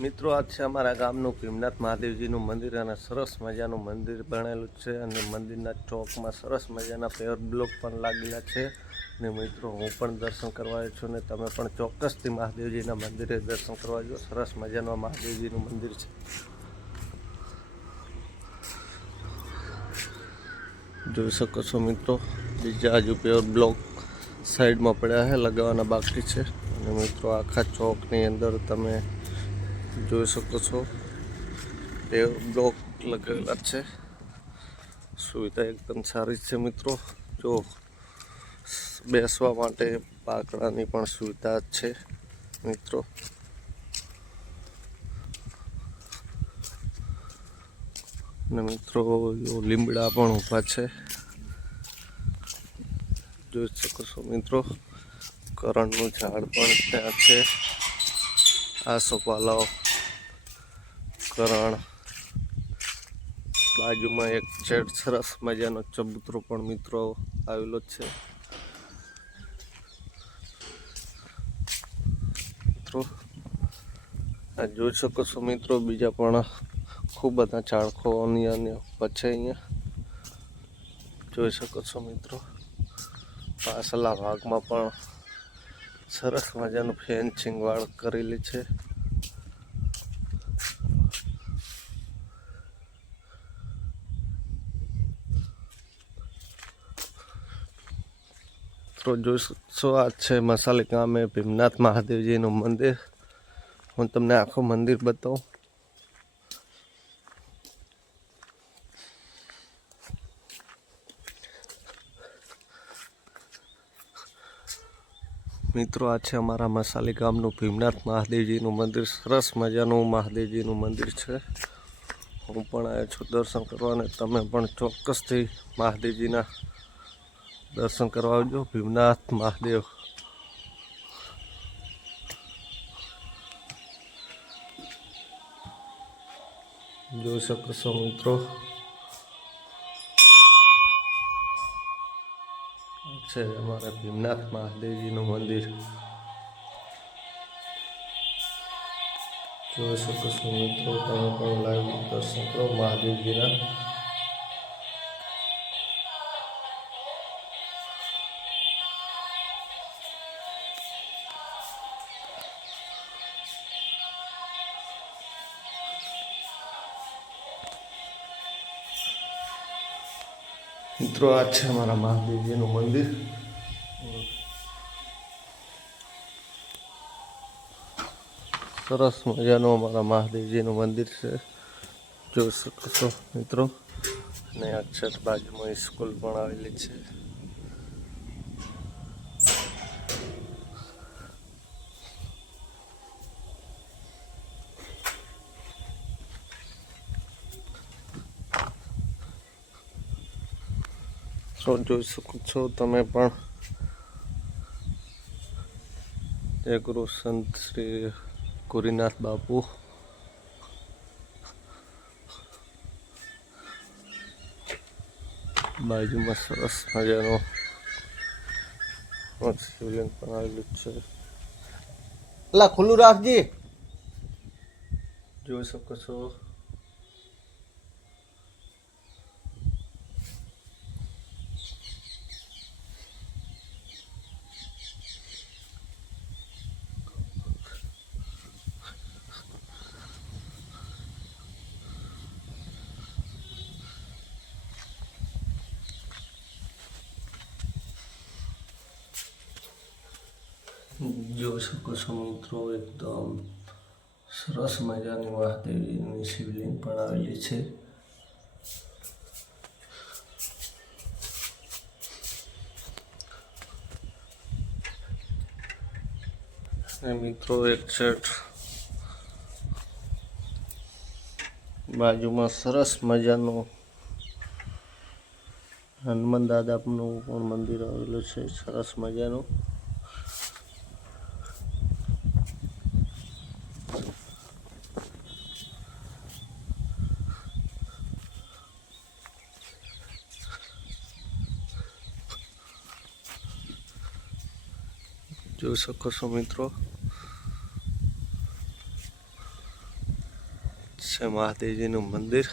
મિત્રો, આ છે અમારા ગામનું ભીમનાથ મહાદેવજીનું મંદિર અને સરસ મજાનું મંદિર બનેલું છે અને મંદિરના ચોકમાં સરસ મજાના પેવર બ્લોક પણ લાગેલા છે. ને મિત્રો, હું પણ દર્શન કરવા છું ને તમે પણ ચોક્કસથી મહાદેવજીના મંદિરે દર્શન કરવા જો સરસ મજાનું મહાદેવજીનું મંદિર છે. જોઈ શકો છો મિત્રો, બીજા હજુ પેવર બ્લોક સાઈડમાં પડ્યા છે લગાવવાના બાકી છે. અને મિત્રો, આખા ચોકની અંદર તમે જોઈ શકો છો. પેવર બ્લોક લગાવેલા છે. સુવિધા એકદમ સારી છે મિત્રો. જો બેસવા માટે પાકડાની પણ સુવિધા છે, મિત્રો. અને મિત્રો લીમડા પણ ઊભા છે. જોઈ શકો છો મિત્રો. કરણનું ઝાડ પણ ત્યાં છે. આસોપાલવ કરણ. બાજુમાં એક છે સરસ મજાનો ચબૂતરો પણ મિત્રો આવેલો છે. મિત્રો, આ જોઈ શકો છો મિત્રો, બીજા પણ ખૂબ બધા ચાળખો અન્ય અન્ય છે અહીંયા. જોઈ શકો છો મિત્રો, પાછલા ભાગમાં પણ સરસ મજાનું ફેન્સિંગ વાળ કરેલી છે. મિત્રો આ છે મસાલી ગામે ભીમનાથ મહાદેવજીનું મંદિર. હું તમને આખું મંદિર બતાવું. મિત્રો, આ છે અમારા મસાલી ગામનું ભીમનાથ મહાદેવજીનું મંદિર. સરસ મજાનું મહાદેવજીનું મંદિર છે. હું પણ આવ્યો છું દર્શન કરવા અને તમે પણ ચોક્કસથી મહાદેવજીના દર્શન કરવા આવજો. ભીમનાથ મહાદેવ. જોઈ શકો છો મિત્રો. છે અમારા ભીમનાથ મહાદેવજીનું મંદિર. જોઈ શકો છો મિત્રો, તમે પણ લાઈવ દર્શન કરો મહાદેવજીના. મિત્રો, આ છે અમારા મહાદેવજીનું મંદિર. સરસ મજાનું અમારા મહાદેવજીનું મંદિર છે. જોઈ શકો છો મિત્રો. અને અક્ષર બાજુમાં સ્કૂલ પણ આવેલી છે. તો જોઈ શકો છો તમે પણ. જય ગુરુ સંત શ્રી ગુરીનાથ બાપુ. બાજુમાં સરસ મજાનો શિવલિંગ પણ આવેલું છે. પેલા ખુલ્લું રાખજે. જોઈ શકો છો. જોઈ શકો છો એકદમ સરસ મજાની મહાદેવજીની શિવલિંગ પણ આવેલી છે. મિત્રો એક સેટ બાજુમાં સરસ મજાનું હનુમાન દાદાનું પણ મંદિર આવેલું છે, સરસ મજાનું. જોઈ શકો છો મિત્રો. છે મહાદેવજીનું મંદિર.